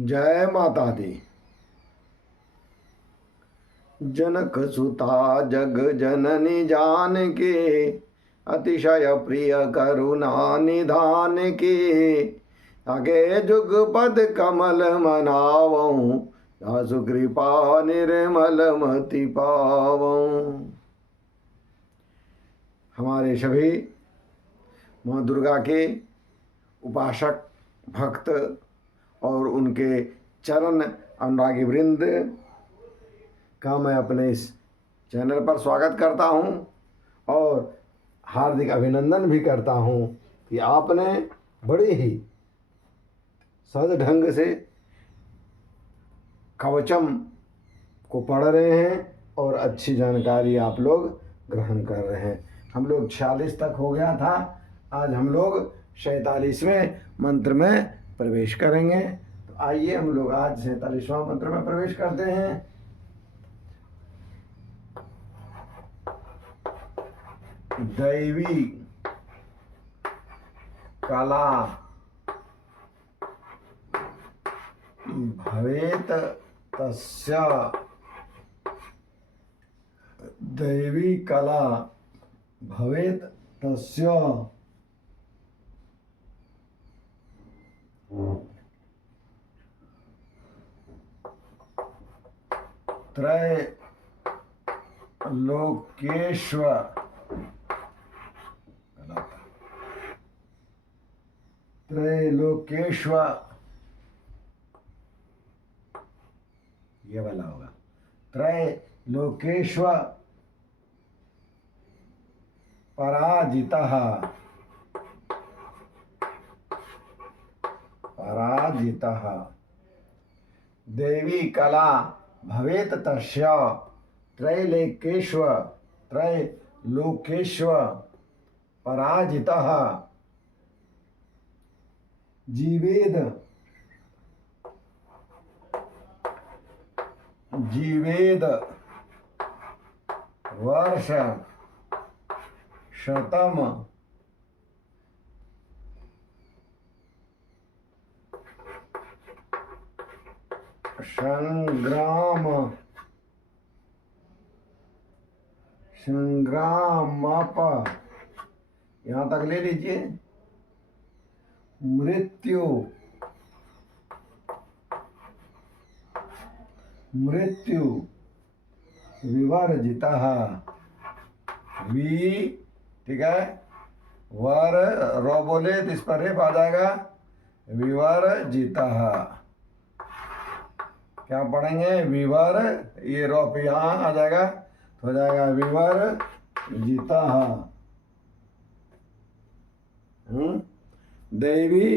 जय माता दी। जनक सुता जग जननी जानकी, अतिशय प्रिय करुणा निधान की। आगे जुगपद कमल मनावऊं, दासु कृपा निर्मल मति पावऊं। हमारे सभी माँ दुर्गा के उपासक भक्त और उनके चरण अनुरागी वृंद का मैं अपने इस चैनल पर स्वागत करता हूं और हार्दिक अभिनंदन भी करता हूं कि आपने बड़े ही सहज ढंग से कवचम को पढ़ रहे हैं और अच्छी जानकारी आप लोग ग्रहण कर रहे हैं। हम लोग 46 तक हो गया था, आज हम लोग 47वें मंत्र में प्रवेश करेंगे। तो आइए हम लोग आज 47वां मंत्र में प्रवेश करते हैं। दैवी कला भवेत तस्य, दैवी कला भवेत तस्य त्रैलोकेश्वर ये वाला होगा, त्रैलोकेश्वर पराजितः पराजितः, देवी कला भवेत तस्य त्रैलोकेश्वर पराजितः, जीवेद वर्ष शतम संग्रामप, यहाँ तक ले लीजिए, मृत्यु विवर्जितः, ठीक है, वर रो बोले तो इस पर रेप आ जाएगा, विवर्जितः। क्या पढ़ेंगे? विवर, ये रो पे यहाँ आ जाएगा तो हो जाएगा विवर्जितः। दैवी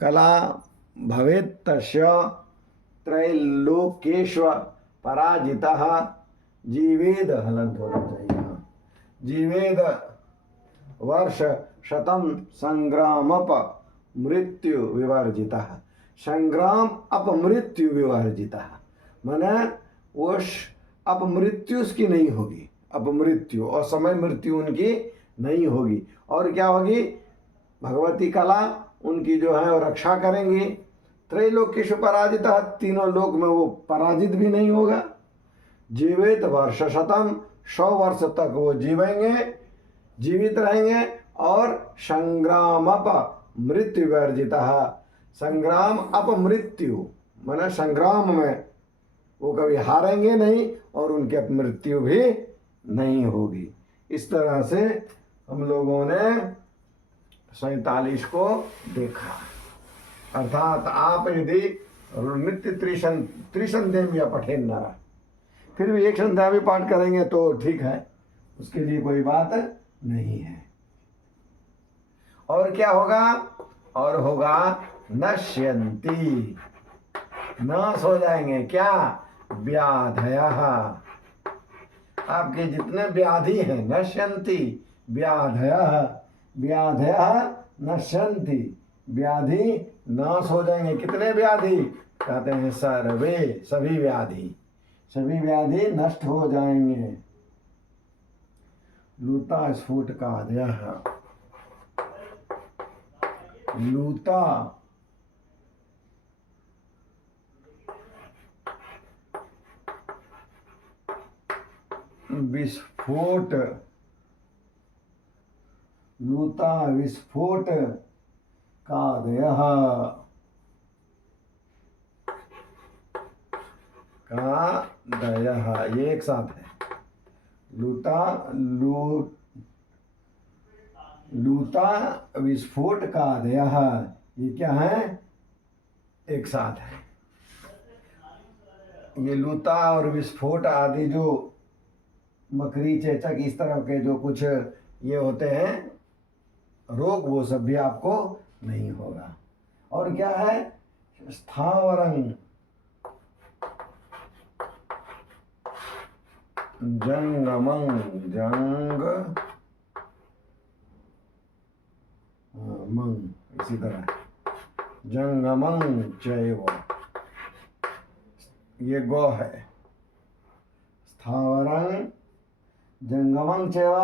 कला भवेत् तस्य त्रैलोकेश्वर पराजितः, जीवेद, हलंत होना चाहिए, जीवेद वर्ष शतम संग्रामप मृत्यु विवर्जितः, संग्राम अपमृत्यु विवर्जितः, माने वो अपमृत्यु उसकी नहीं होगी, अपमृत्यु और समय मृत्यु उनकी नहीं होगी। और क्या होगी? भगवती कला उनकी जो है वो रक्षा करेंगी। त्रैलोकेश पराजित, तीनों लोक में वो पराजित भी नहीं होगा। जीवित वर्ष शतम, 100 वर्ष तक वो जीवित रहेंगे। और संग्राम अप मृत्यु वर्जितः, संग्राम अप मृत्यु माने संग्राम में वो कभी हारेंगे नहीं और उनकी अपमृत्यु भी नहीं होगी। इस तरह से हम लोगों ने 47 को देखा। अर्थात आप यदि नित्य त्रिसंध्या पठेन नर, फिर भी एक संध्या भी पाठ करेंगे तो ठीक है, उसके लिए कोई बात नहीं है। और क्या होगा? और होगा नश्यन्ति, नाश हो जाएंगे। क्या? व्याधयः, आपके जितने व्याधि हैं, नश्यन्ति व्याधयः, व्याधयः नश्यन्ति, व्याधि नाश हो जाएंगे। कितने व्याधि? कहते हैं सर्वे, सभी व्याधि नष्ट हो जाएंगे। लूता स्फुट कादयः, लूता विस्फोट, लूता विस्फोट कादयः, कादयः, ये एक साथ है। लूता लूता विस्फोट कादयः, ये क्या है? एक साथ है। ये लूता और विस्फोट आदि जो मकरी, चेचक, इस तरह के जो कुछ ये होते हैं रोग, वो सब भी आपको नहीं होगा। और क्या है? स्थावरंग जंगमं, मंग, इसी तरह जंगमं चैव, ये गौ है। स्थावरं जंगमं चैव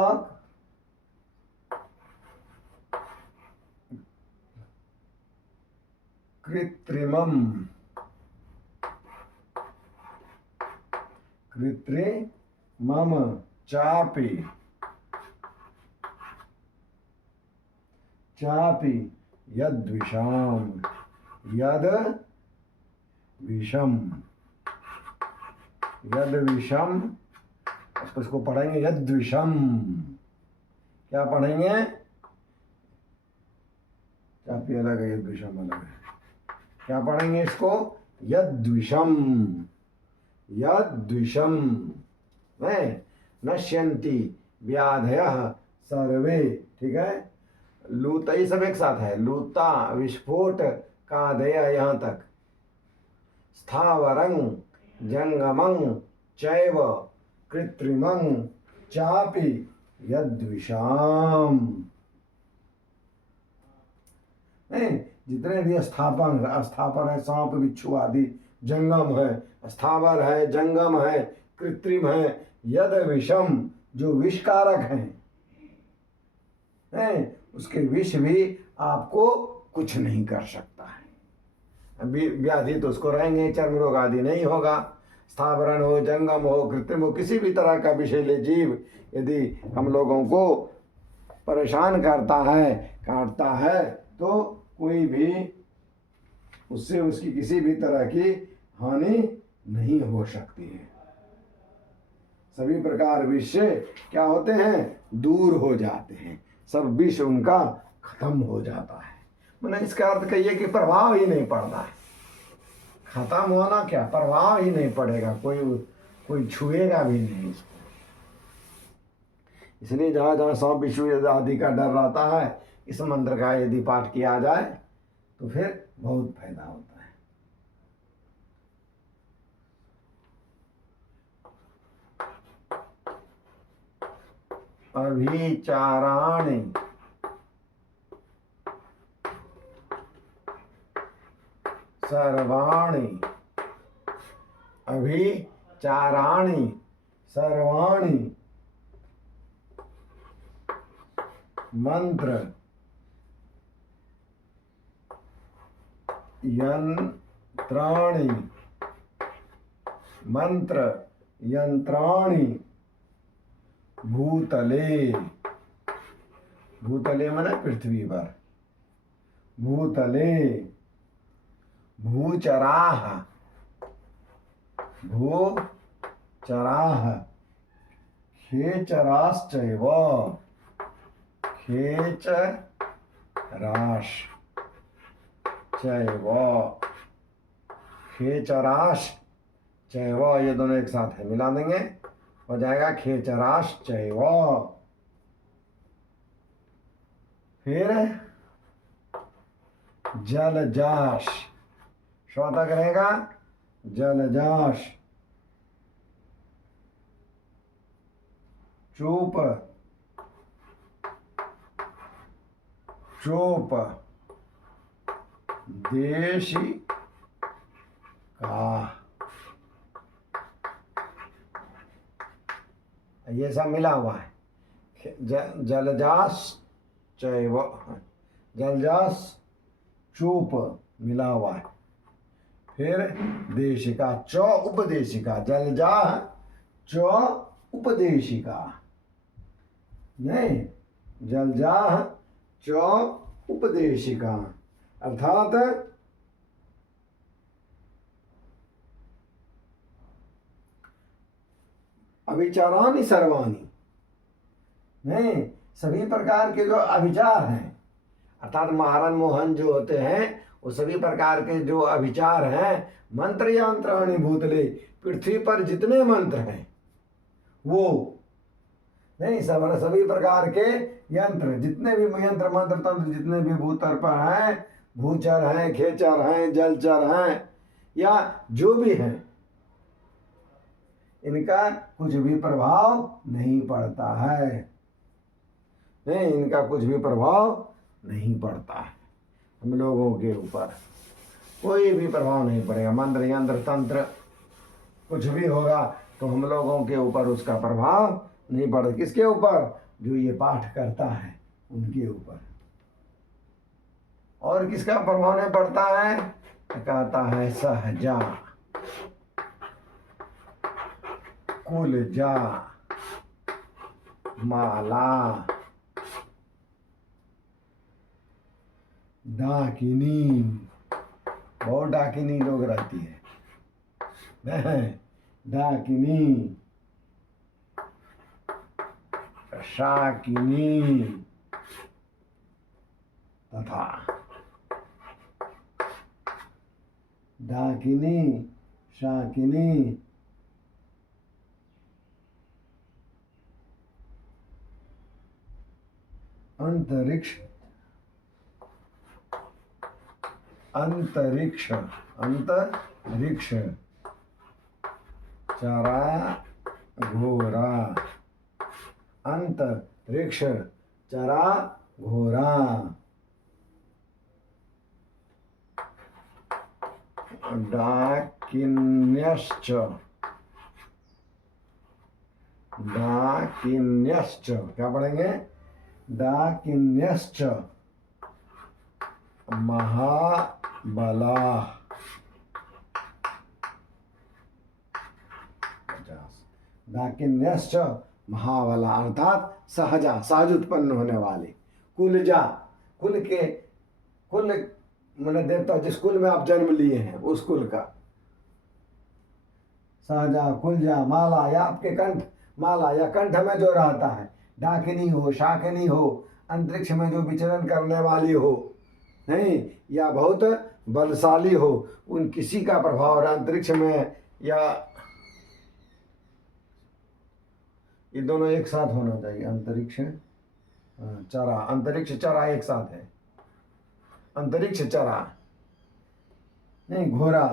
कृत्रिमं, कृत्रिमं चापि, चापि यद्विषम, यद विषम, यद विषम, इसको पढ़ेंगे यद्विषम। क्या पढ़ेंगे? चापी अलग है, यद्विषम अलग है। क्या पढ़ेंगे इसको? यद्विषम, यद्विषम नश्यन्ति व्याधयः सर्वे, ठीक है। लूता, ये सब एक साथ है। लूता विस्फोट कादय, यहाँ तक। स्थावरं जंगमं चैव कृत्रिमं चापि यद्विषाम। जितने भी स्थापन, स्थापन है, सांप बिच्छू आदि, जंगम है, स्थावर है, जंगम है, कृत्रिम है, यद विषम, जो विषकारक हैं, उसके विष भी आपको कुछ नहीं कर सकता है। व्याधि तो उसको रहेंगे, चर्म रोग आदि नहीं होगा। स्थावरण हो, जंगम हो, कृत्रिम हो, किसी भी तरह का विषैले जीव यदि हम लोगों को परेशान करता है, काटता है, तो कोई भी उससे उसकी किसी भी तरह की हानि नहीं हो सकती है। सभी प्रकार विष क्या होते हैं? दूर हो जाते हैं, सब विष उनका खत्म हो जाता है। मैंने इसका अर्थ कहिए कि प्रभाव ही नहीं पड़ता है। खत्म होना क्या, प्रभाव ही नहीं पड़ेगा, कोई छुएगा भी नहीं इसको। इसलिए जहाँ जहाँ सांप बिच्छू आदि का डर रहता है, इस मंत्र का यदि पाठ किया जाए तो फिर बहुत फायदा होता है। अभिचाराणि सर्वाणि, अभिचाराणि सर्वाणि मंत्र यंत्राणि, मंत्र यंत्राणि भूतले, भूतले माने पृथ्वी पर, भूतले भूचराः, भूचराः खेचराश्चैव, खेचराश्चैव, खेचराश्चैव, ये दोनों एक साथ है, मिला देंगे हो जाएगा खेचराश्चैव। फिर जलजाश, श्रोता करेगा जलजाश, चूप, चोप, देशी का, ये सब मिला हुआ है। जलजास चैव, जलजास चूप मिला हुआ है। फिर देशिका, चौ उपदेशिका, जलजा चौ उपदेशिका, नहीं, जलजाह च उपदेशिका, अर्थात अविचारानि सर्वाणि, नहीं, सभी प्रकार के जो अविचार हैं, अर्थात महाराज मोहन जो होते हैं वो सभी प्रकार के जो अविचार हैं, मंत्र यंत्राणि भूतले, पृथ्वी पर जितने मंत्र हैं वो, नहीं, सभी प्रकार के यंत्र, जितने भी यंत्र मंत्र तंत्र, जितने भी भूतर्प हैं, भूचर हैं, खेचर हैं, जलचर हैं, या जो भी हैं, इनका कुछ भी प्रभाव नहीं पड़ता है, नहीं, इनका कुछ भी प्रभाव नहीं पड़ता है हम लोगों के ऊपर, कोई भी प्रभाव नहीं पड़ेगा। मंत्र यंत्र तंत्र कुछ भी होगा तो हम लोगों के ऊपर उसका प्रभाव नहीं पड़ेगा। किसके ऊपर? जो ये पाठ करता है उनके ऊपर। और किसका प्रभाव नहीं पड़ता है? कहता है सहजा, कुलजा, माला, डाकिनी, बहुत डाकिनी लोग रहती है, डाकिनी, शाकिनी तथा डाकिनी, शाकिनी, अंतरिक्ष, अंतरिक्ष, अंतरिक्ष, चरा घोरा, अंतरिक्ष चरा घोरा, डाकिन्यश्च, डाकिन्यश्च, क्या पढ़ेंगे? डाकिन्यश्च महाबला, डाकिन्यश्च महाबला, अर्थात सहजा, सहज उत्पन्न होने वाले, कुलजा, कुल के, कुल मतलब देवता जिस कुल में आप जन्म लिए हैं उस कुल का, सहजा, कुलजा, माला, या आपके कंठ, माला या कंठ में जो रहता है, डाकिनी हो, शाकिनी हो, अंतरिक्ष में जो विचरण करने वाली हो, नहीं, या बहुत बलशाली हो, उन किसी का प्रभाव और अंतरिक्ष में, या ये दोनों एक साथ होना चाहिए, अंतरिक्ष चरा, अंतरिक्ष चरा एक साथ है, अंतरिक्ष चरा, नहीं, घोरा,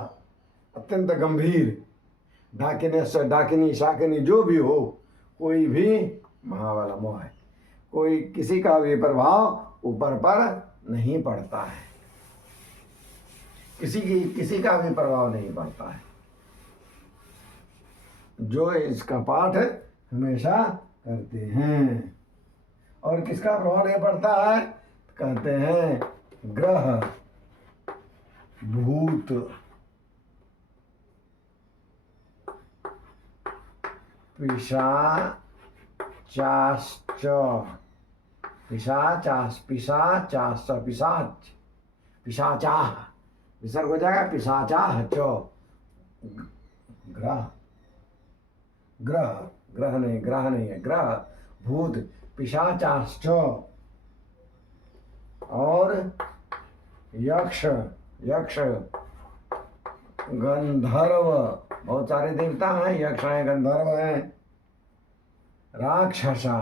अत्यंत गंभीर, डाकिनी, शाकिनी जो भी हो, कोई भी महाबला मोह है, कोई किसी का भी प्रभाव ऊपर पर नहीं पड़ता है, किसी का भी प्रभाव नहीं पड़ता है, जो इसका पाठ हमेशा करते हैं। और किसका प्रभाव नहीं पड़ता है? कहते हैं ग्रह, भूत, पिशाचाश्च, पिशाचाश्च, पिशाचाह, विसर्ग हो जाएगा, पिशाचाह च, ग्रह, ग्रह, ग्रह नहीं, ग्रह नहीं है, ग्रह, भूत, पिशाचाश्च, और यक्ष, यक्ष, गंधर्व, बहुत सारे देवता हैं, यक्ष हैं, गंधर्व हैं, राक्षसा,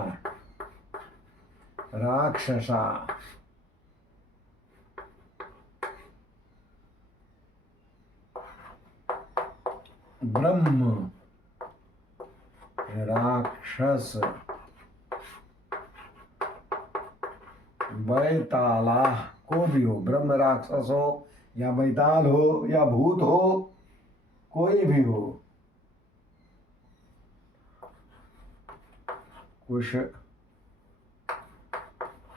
राक्षसा, ब्रह्म, राक्षस, बैताला, को भी हो, ब्रह्म राक्षस हो या बैताल हो या भूत हो, कोई भी हो,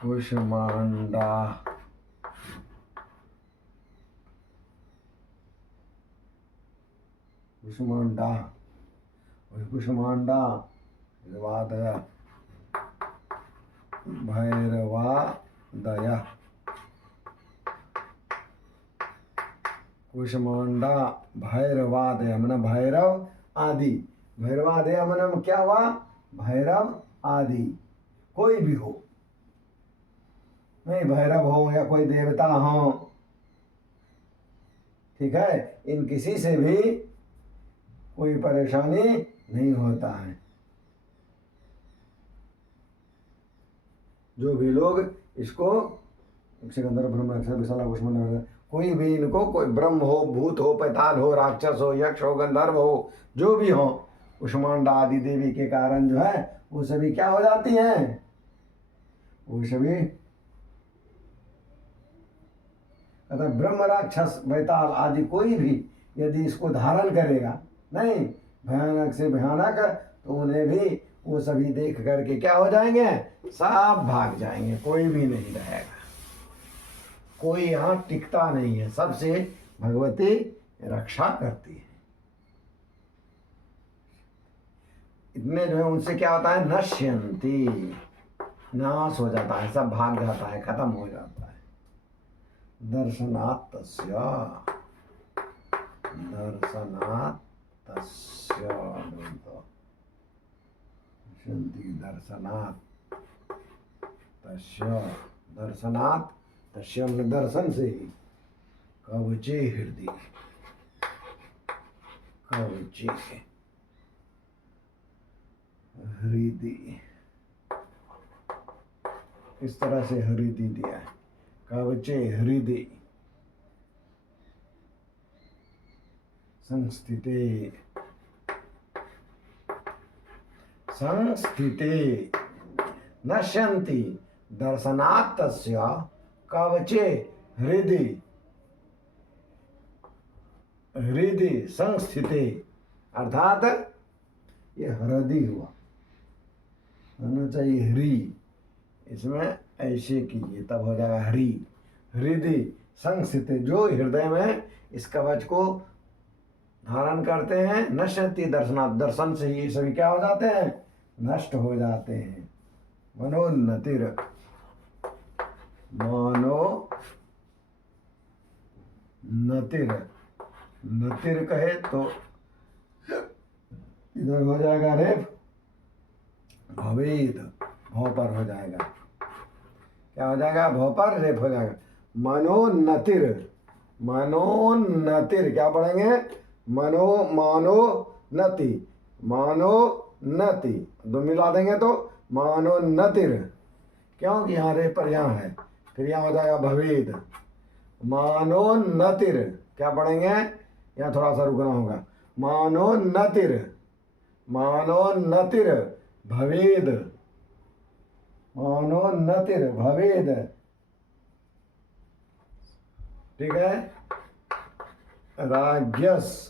कुष्मांडा, कुष्मांडा, कुष्मांडा, भैरवादय भैरवादय कुष्मांडा भैरवादय मन भैरव आदि। भैरवादय मन क्या हुआ? भैरव आदि, कोई भी हो, नहीं भैरव हो या कोई देवता हो, ठीक है, इन किसी से भी कोई परेशानी नहीं होता है। जो भी लोग इसको सिकंदर ब्रह्म अक्षर विशाला कुष्मांडा, कोई भी इनको, कोई ब्रह्म हो, भूत हो, पैताल हो, राक्षस हो, यक्ष हो, गंधर्व हो, जो भी हो, कुष्मांडा आदि देवी के कारण जो है वो सभी क्या हो जाती हैं? वो सभी अतः ब्रह्म राक्षस बैताल आदि कोई भी यदि इसको धारण करेगा, नहीं भयानक से भयानक, तो उन्हें भी वो सभी देख करके क्या हो जाएंगे? सब भाग जाएंगे, कोई भी नहीं रहेगा, कोई यहाँ टिकता नहीं है, सबसे भगवती रक्षा करती है। इतने जो है उनसे क्या होता है? नश्यंती, नाश हो जाता है, सब भाग जाता है, खत्म हो जाता है। दर्शनात् तस्य, दर्शनात् तस्य, नश्यन्ति दर्शनात् तस्य, दर्शनात् तस्य में दर्शन से ही, कवचे हृदय, कवचे हृदय, इस तरह से हृदय दिया है, कवचे हृदय संस्थिते, संस्थिते नश्यन्ति दर्शनात् तस्य कवचे हृदय, हृदय संस्थिते, अर्थात ये हृदय हुआ, होना चाहिए हृ, इसमें ऐसे कीजिए तब हो जाएगा हरि। हृदय संस्थित, जो हृदय में इस कवच को धारण करते हैं, नश्यन्ति दर्शनात्, दर्शन से ही सभी क्या हो जाते हैं? नष्ट हो जाते हैं। मनोन्नतिर, मानो नतिर, नतिर कहे तो इधर हो जाएगा रेफ, भवेद भौ पर हो जाएगा, क्या हो जाएगा? भौ पर रेफ हो जाएगा। मनोन्नतिर, मनोन्नतिर क्या पढ़ेंगे? मनो, मानो नति, मानो नति, दो मिला देंगे तो मानोन्नतिर, क्योंकि यहाँ रे पर यहाँ है, फिर यहाँ हो जाएगा भवेद। मानोन्नतिर क्या पढ़ेंगे? यहाँ थोड़ा सा रुकना होगा। मानोन्नतिर, मानोन्नतिर भवेद, मानोन्नतिर भवेद, ठीक है। राज्ञस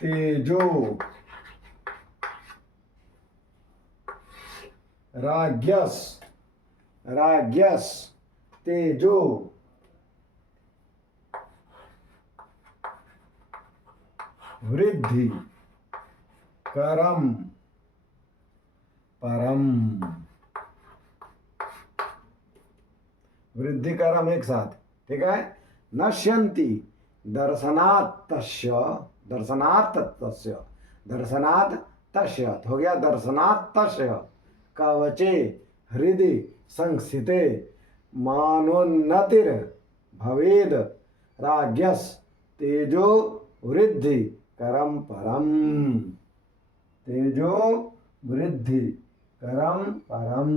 तेजो, राज्ञस, राज्ञस तेजो वृद्धि करम परम, वृद्धि करम एक साथ, ठीक है। नश्यन्ति दर्शनात् तस्य, दर्शनात् तस्य, दर्शनात् तस्य हो गया, दर्शनात् तस्य कवचे हृदय संस्थिते मानोन्नतिर भवेद राज्ञस तेजो वृद्धि करम परम, तेजो वृद्धि करम परम।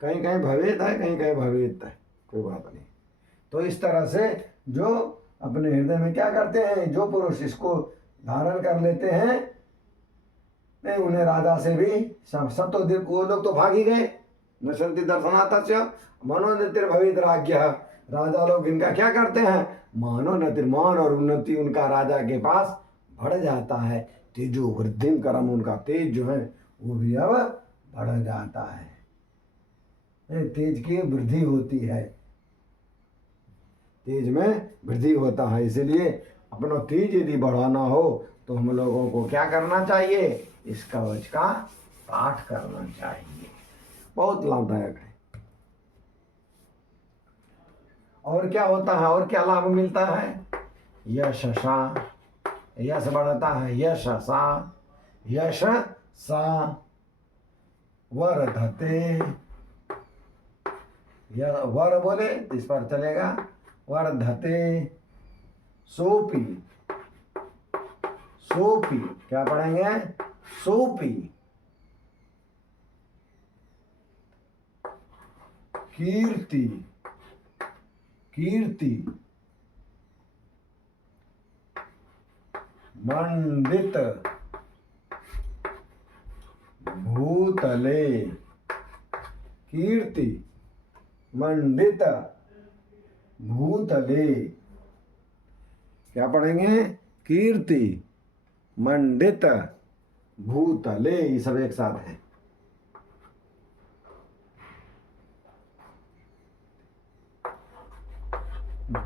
कहीं कहीं भवेद है, कहीं कहीं भवेद है, कोई बात नहीं। तो इस तरह से जो अपने हृदय में क्या करते हैं, जो पुरुष इसको धारण कर लेते हैं, नहीं उन्हें राजा से भी सब तो वो लोग तो भाग ही गए। नश्यन्ति दर्शनात् मनोन्नतिर भवेद राज्ञ, राजा लोग इनका क्या करते हैं? मनोन्नतिर, मान और उन्नति उनका राजा के पास बढ़ जाता है। तेजो वृद्धिम करम, उनका तेज जो है वो भी अब बढ़ जाता है, तेज की वृद्धि होती है, तेज में वृद्धि होता है। इसीलिए अपना तेज यदि बढ़ाना हो तो हम लोगों को क्या करना चाहिए? इस कवच का पाठ करना चाहिए। बहुत लाभदायक है। और क्या होता है, और क्या लाभ मिलता है? यश सा, यश बढ़ता है, यश सा, यश सा वर्धते। यह वर बोले इस पर चलेगा, वर्धते। सोपी, सोपी क्या पढ़ेंगे? सोपी। कीर्ति, कीर्ति। मंडित भूतले, कीर्ति मंडित भूतले। क्या पढ़ेंगे? कीर्ति मंडित भूतले। ये सब एक साथ है।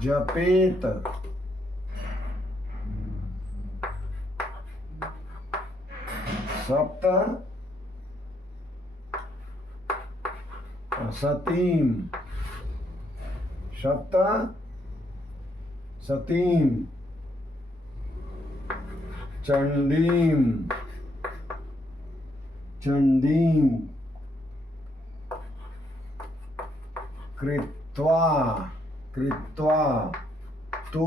जपेत, सप्त सतीम, सप्त सतीम। चंडीम, चंडीम। कृत्वा, कृत्वा तु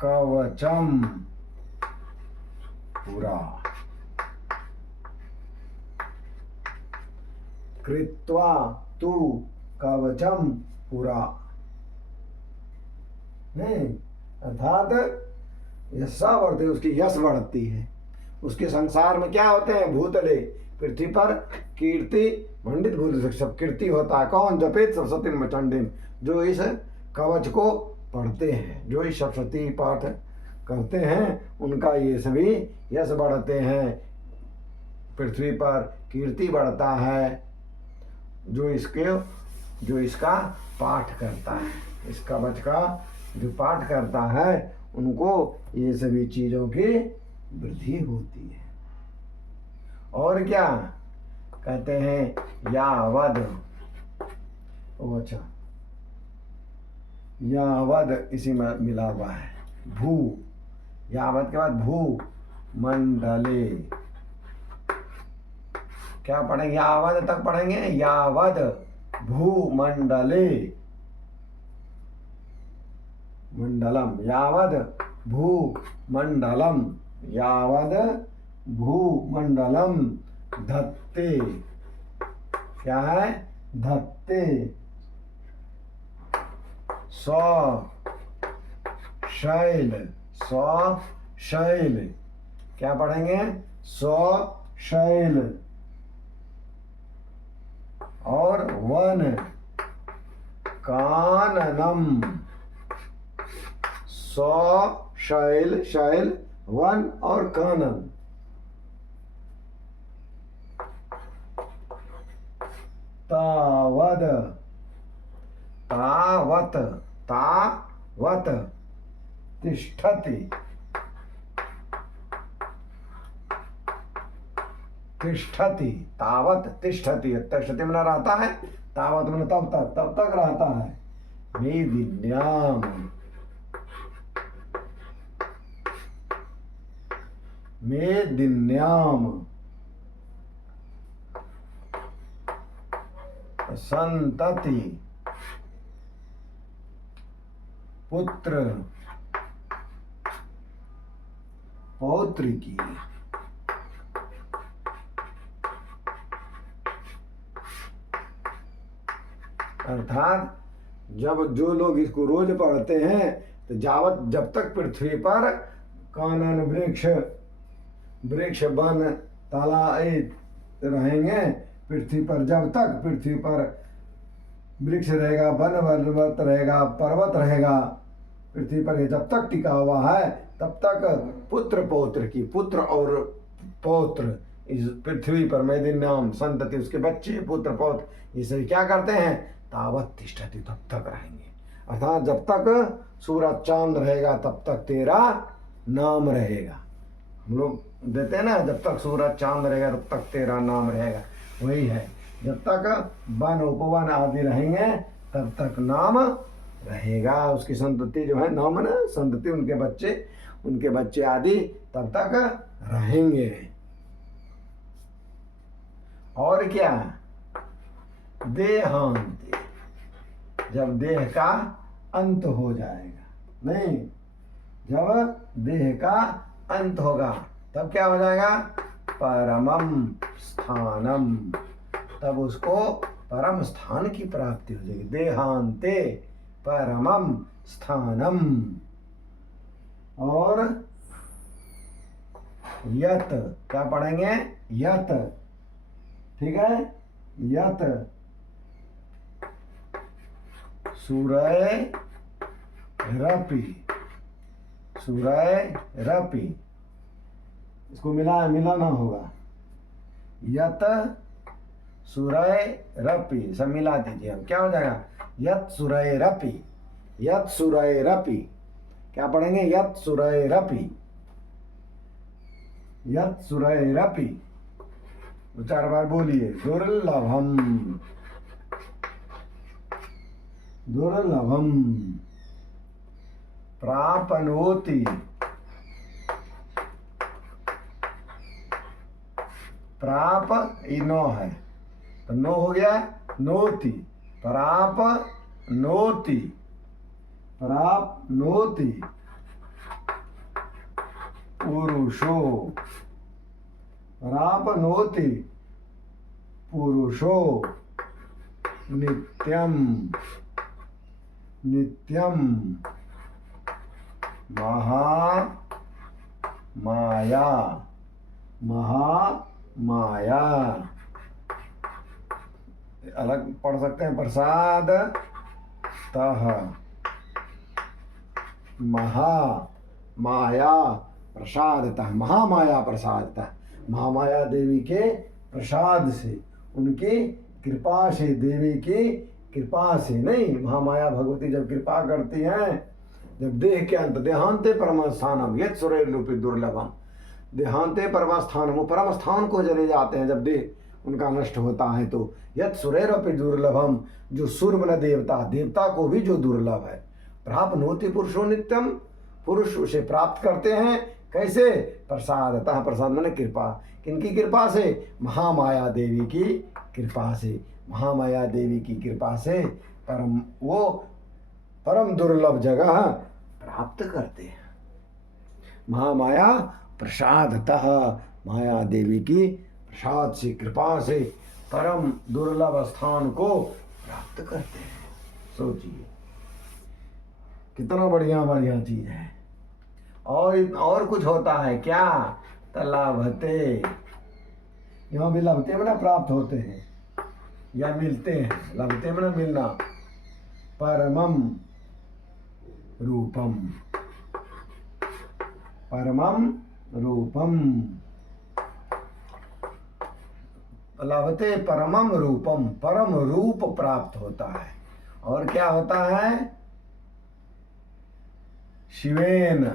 कवचम पुरा। कृत्वा तु कवचम पुरा। नहीं, अर्थात यशा बढ़ते, उसकी यश बढ़ती है। उसके संसार में क्या होते हैं? भूतले, पृथ्वी पर कीर्ति मंडित भूत, सब कीर्ति होता है। कौन? जपेत सरस्वती में चंडिम, जो इस कवच को पढ़ते हैं, जो इस सप्तशती पाठ करते हैं, उनका ये सभी यश बढ़ते हैं। पृथ्वी पर कीर्ति बढ़ता है। जो इसका पाठ करता है, इस कवच का जो पाठ करता है, उनको ये सभी चीजों की वृद्धि होती है। और क्या कहते हैं? यावद, अच्छा, यावद इसी में मिला हुआ है। भू, यावद के बाद भू मंडले। क्या पढ़ेंगे? यावद तक पढ़ेंगे। यावद भूमंडले, मंडलम, यावद भूमंडलम, यावद भूमंडलम धत्ते। क्या है? धत्ते। सौ शैल, सौ शैल। क्या पढ़ेंगे? सौ शैल। और वन काननम। सौ शैल, शैल वन और कानन। तावद, तावत, तावत तिष्ठति, तिष्ठति, तावत तिष्ठति। तिष्ठति में रहता है, तावत में तब तक रहता है। मेदिन्याम, मेदिन्याम। संतति, पुत्र पौत्र की। अर्थात जब जो लोग इसको रोज पढ़ते हैं, तो जब तक पृथ्वी पर कानन वृक्ष वन तालाब रहेंगे, पृथ्वी पर जब तक पृथ्वी पर वृक्ष रहेगा, वन पर्वत रहेगा, पर्वत रहेगा, पृथ्वी पर ये जब तक टिका हुआ है, तब तक पुत्र पौत्र की, पुत्र और पौत्र इस पृथ्वी पर, मेदिन्याम संतति, उसके बच्चे पुत्र पौत्र, ये सभी क्या करते हैं? तावत तिष्ठति, तब तक रहेंगे। अर्थात जब तक सूरज चांद रहेगा तब तक तेरा नाम रहेगा। हम लोग देते हैं ना, जब तक सूरज चांद रहेगा तब तक तेरा नाम रहेगा, वही है। जब तक वन उपवन आदि रहेंगे तब तक नाम रहेगा। उसकी संतति जो है, नाम ना संतति, उनके बच्चे आदि तब तक रहेंगे। और क्या, देहांत, जब देह का अंत हो जाएगा, नहीं, जब देह का अंत होगा तब क्या हो जाएगा, परमम स्थानम, तब उसको परम स्थान की प्राप्ति हो जाएगी। देहांते परमम स्थानम। और यत, क्या पढ़ेंगे, यत, ठीक है, यत सूरय रपि, सूरय रपि, इसको मिलाना होगा, यत सूरय रपि, सब मिला दीजिए। अब क्या हो जाएगा, यत सूरय रपि, यत सूरय रपि, क्या पढ़ेंगे, यत सूरय रपि, यत सूरय रपि, 4 बार बोलिए, दुर्लभम, दुर्लभम प्रापनोति, प्राप नो है तो नो हो गया, नोति, प्राप नोति, प्राप नोति पुरुषो, प्राप नोति पुरुषो नित्यम, नित्यम महामाया, महामाया, अलग पढ़ सकते हैं, प्रसाद तह, महामाया प्रसादतः, महामाया प्रसादतः, महामाया देवी के प्रसाद से, उनकी कृपा से, देवी की कृपा से, नहीं, महामाया भगवती जब कृपा करती हैं, जब देह के अंत, देहांते परमस्थानम यत् सूरयरूपी दुर्लभम, देहांते परमस्थानम, वो परम स्थान को चले जाते हैं जब देह उनका नष्ट होता है, तो यत् सूरयरूपी दुर्लभम, जो सूर्य न देवता, देवता को भी जो दुर्लभ है, प्राप्नोति पुरुषो नित्यम, पुरुष उसे प्राप्त करते हैं, कैसे, प्रसादतः, प्रसाद माने कृपा, किनकी कृपा से, महामाया देवी की कृपा से, महामाया देवी की कृपा से परम, वो परम दुर्लभ जगह प्राप्त करते हैं। महामाया प्रसादतः, माया देवी की प्रसाद से, कृपा से परम दुर्लभ स्थान को प्राप्त करते हैं। सोचिए कितना बढ़िया बढ़िया चीज है। और कुछ होता है क्या, तलाभते, यहाँ भी लभते में ना प्राप्त होते हैं या मिलते हैं, लभते में ना मिलना, परमम रूपम, परमम रूपम, लभते परमम रूपम, परम रूप प्राप्त होता है। और क्या होता है, शिवेन,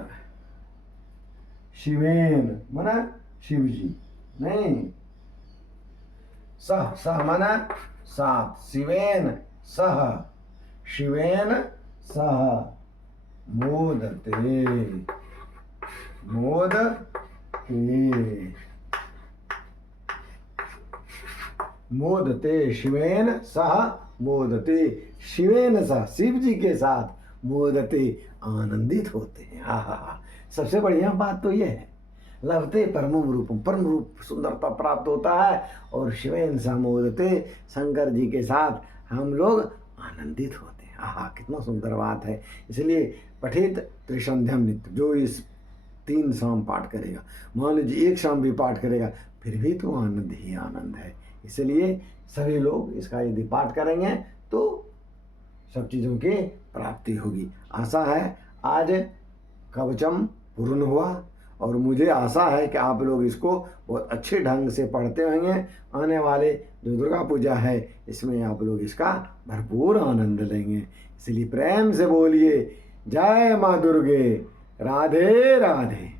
शिवेन माना शिव जी, नहीं, सह, सह माना साथ, शिवेन सह, शिवेन सह मोदते, मोदते, मोदते, शिवेन सह मोदते, शिवेन सह, शिव जी के साथ, मोदते, आनंदित होते हैं। हा हा हा, सबसे बढ़िया बात तो ये है, लभते परमम रूपम, परम रूप सुंदरता प्राप्त होता है, और शिवेन सह मोदते, शंकर जी के साथ हम लोग आनंदित होते हैं। आहा, कितना सुंदर बात है। इसलिए पठित त्रिसंध्यम नित्य, जो इस 3 शाम पाठ करेगा, मान लीजिए 1 शाम भी पाठ करेगा, फिर भी तो आनंद ही आनंद है। इसलिए सभी लोग इसका यदि पाठ करेंगे तो सब चीज़ों की प्राप्ति होगी। आशा है आज कवचम पूर्ण हुआ और मुझे आशा है कि आप लोग इसको बहुत अच्छे ढंग से पढ़ते होंगे। आने वाले जो दुर्गा पूजा है इसमें आप लोग इसका भरपूर आनंद लेंगे। इसलिए प्रेम से बोलिए जय माँ दुर्गे, राधे राधे।